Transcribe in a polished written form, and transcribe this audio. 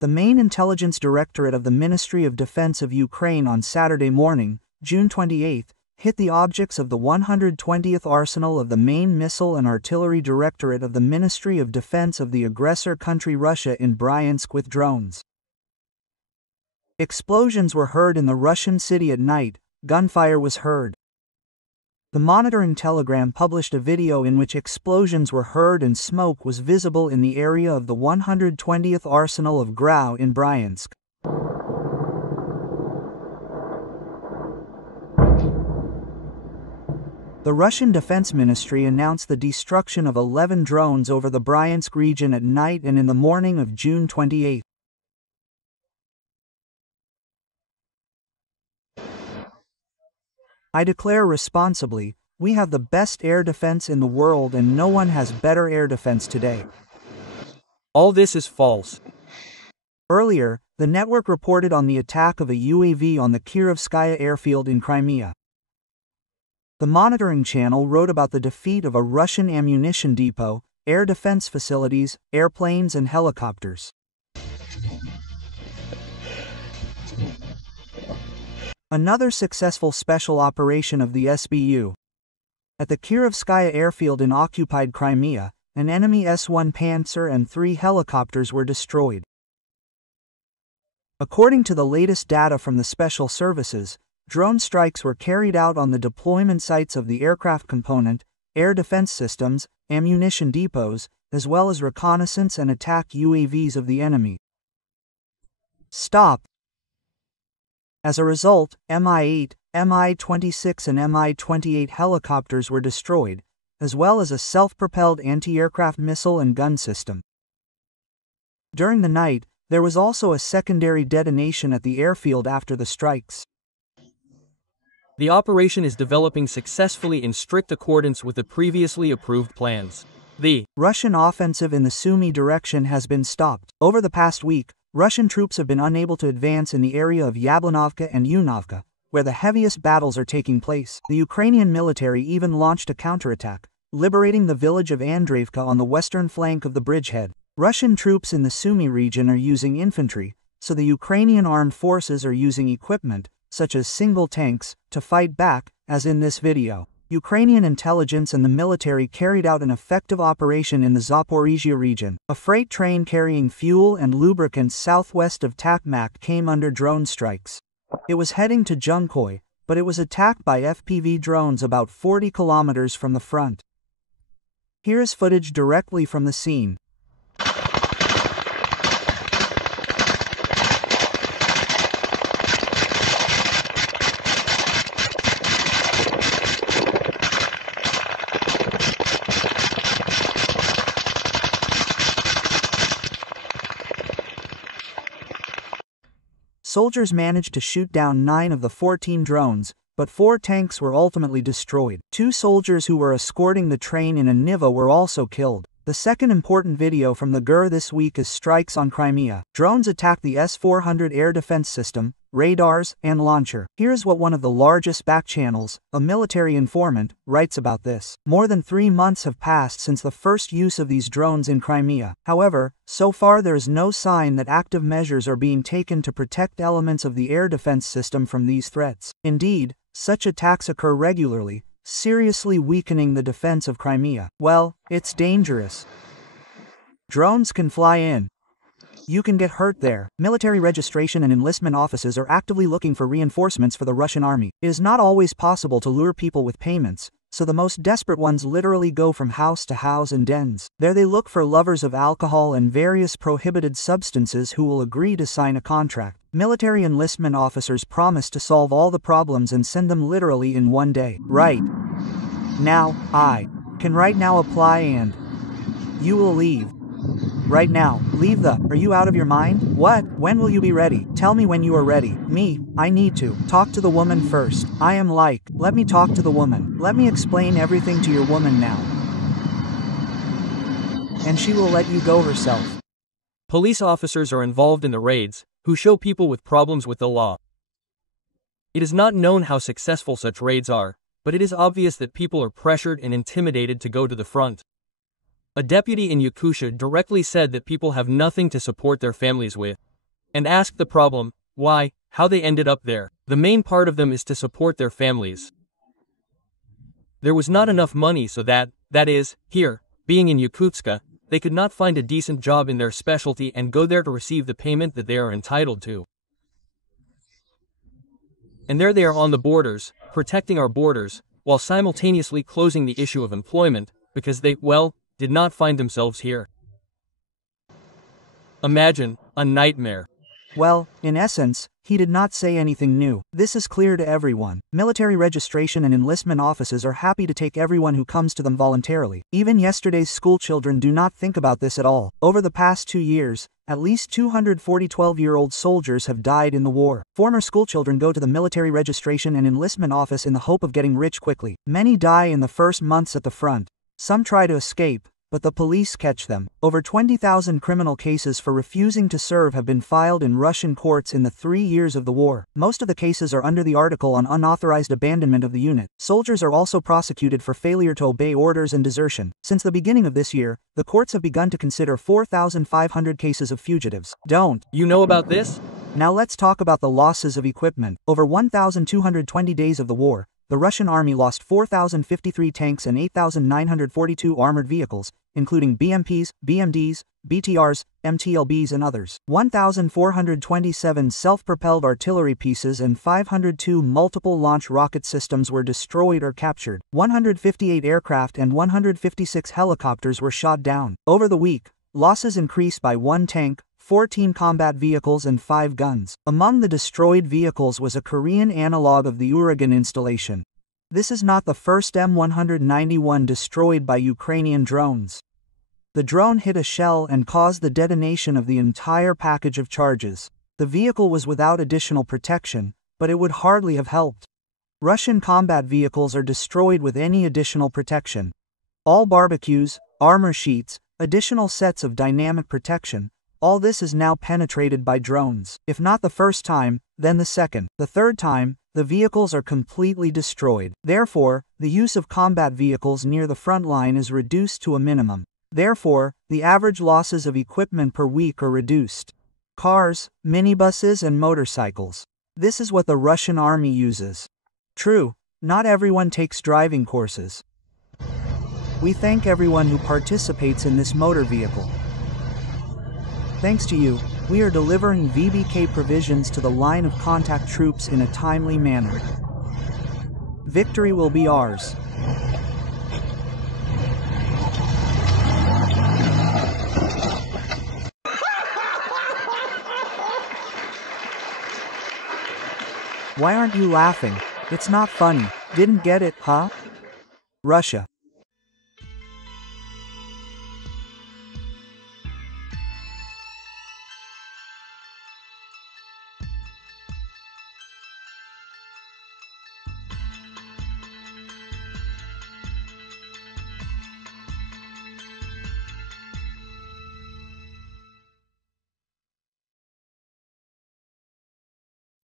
The main intelligence directorate of the Ministry of Defense of Ukraine on Saturday morning, June 28, hit the objects of the 120th Arsenal of the main missile and artillery directorate of the Ministry of Defense of the aggressor country Russia in Bryansk with drones. Explosions were heard in the Russian city at night, gunfire was heard. The monitoring telegram published a video in which explosions were heard and smoke was visible in the area of the 120th Arsenal of Grau in Bryansk. The Russian Defense Ministry announced the destruction of 11 drones over the Bryansk region at night and in the morning of June 28. I declare responsibly, we have the best air defense in the world and no one has better air defense today. All this is false. Earlier, the network reported on the attack of a UAV on the Kirovskaya airfield in Crimea. The monitoring channel wrote about the defeat of a Russian ammunition depot, air defense facilities, airplanes and helicopters. Another successful special operation of the SBU. At the Kirovskaya airfield in occupied Crimea, an enemy S-1 Panzer and 3 helicopters were destroyed. According to the latest data from the special services, drone strikes were carried out on the deployment sites of the aircraft component, air defense systems, ammunition depots, as well as reconnaissance and attack UAVs of the enemy. Stop. As a result, Mi-8, Mi-26 and Mi-28 helicopters were destroyed, as well as a self-propelled anti-aircraft missile and gun system. During the night, there was also a secondary detonation at the airfield after the strikes. The operation is developing successfully in strict accordance with the previously approved plans. The Russian offensive in the Sumy direction has been stopped. Over the past week, Russian troops have been unable to advance in the area of Yablanovka and Yunovka, where the heaviest battles are taking place. The Ukrainian military even launched a counterattack, liberating the village of Andreevka on the western flank of the bridgehead. Russian troops in the Sumy region are using infantry, so the Ukrainian armed forces are using equipment, such as single tanks, to fight back, as in this video. Ukrainian intelligence and the military carried out an effective operation in the Zaporizhia region. A freight train carrying fuel and lubricants southwest of Takmak came under drone strikes. It was heading to Junkoy, but it was attacked by FPV drones about 40 kilometers from the front. Here is footage directly from the scene. Soldiers managed to shoot down 9 of the 14 drones, but 4 tanks were ultimately destroyed. 2 soldiers who were escorting the train in a Niva were also killed. The second important video from the GUR this week is strikes on Crimea. Drones attacked the S-400 air defense system, radars, and launcher. Here's what one of the largest back channels, a military informant, writes about this. More than 3 months have passed since the first use of these drones in Crimea. However, so far there is no sign that active measures are being taken to protect elements of the air defense system from these threats. Indeed, such attacks occur regularly, seriously weakening the defense of Crimea. Well, it's dangerous. Drones can fly in. You can get hurt there. Military registration and enlistment offices are actively looking for reinforcements for the Russian army. It is not always possible to lure people with payments, so the most desperate ones literally go from house to house and dens. There they look for lovers of alcohol and various prohibited substances who will agree to sign a contract. Military enlistment officers promise to solve all the problems and send them literally in one day. Right now, I can right now apply and you will leave. Right now, leave the, are you out of your mind? What? When will you be ready? Tell me when you are ready. Me, I need to talk to the woman first. I am like, let me talk to the woman. Let me explain everything to your woman now. And she will let you go herself. Police officers are involved in the raids, who show people with problems with the law. It is not known how successful such raids are, but it is obvious that people are pressured and intimidated to go to the front. A deputy in Yakutia directly said that people have nothing to support their families with. and ask the problem, why, how they ended up there. The main part of them is to support their families. There was not enough money so that is, here, being in Yakutsk, they could not find a decent job in their specialty and go there to receive the payment that they are entitled to. And there they are on the borders, protecting our borders, while simultaneously closing the issue of employment, because they, did not find themselves here. Imagine, a nightmare. Well, in essence, he did not say anything new. This is clear to everyone. Military registration and enlistment offices are happy to take everyone who comes to them voluntarily. Even yesterday's school children do not think about this at all. Over the past 2 years, at least 240 12-year-old soldiers have died in the war. Former schoolchildren go to the military registration and enlistment office in the hope of getting rich quickly. Many die in the first months at the front. Some try to escape, but the police catch them. Over 20,000 criminal cases for refusing to serve have been filed in Russian courts in the 3 years of the war. Most of the cases are under the article on unauthorized abandonment of the unit. Soldiers are also prosecuted for failure to obey orders and desertion. Since the beginning of this year, the courts have begun to consider 4,500 cases of fugitives. Don't you know about this? Now let's talk about the losses of equipment. Over 1,220 days of the war, the Russian army lost 4,053 tanks and 8,942 armored vehicles, including BMPs, BMDs, BTRs, MTLBs and others. 1,427 self-propelled artillery pieces and 502 multiple launch rocket systems were destroyed or captured. 158 aircraft and 156 helicopters were shot down. Over the week, losses increased by 1 tank, 14 combat vehicles and 5 guns. Among the destroyed vehicles was a Korean analog of the Uragan installation. This is not the first M191 destroyed by Ukrainian drones. The drone hit a shell and caused the detonation of the entire package of charges. The vehicle was without additional protection, but it would hardly have helped. Russian combat vehicles are destroyed with any additional protection. All barbecues, armor sheets, additional sets of dynamic protection, all this is now penetrated by drones. If not the first time, then the second. The third time, the vehicles are completely destroyed. Therefore, the use of combat vehicles near the front line is reduced to a minimum. Therefore, the average losses of equipment per week are reduced. Cars, minibuses and motorcycles. This is what the Russian army uses. True, not everyone takes driving courses. We thank everyone who participates in this motor vehicle. Thanks to you, we are delivering VBK provisions to the line of contact troops in a timely manner. Victory will be ours. Why aren't you laughing? It's not funny. Didn't get it, huh? Russia.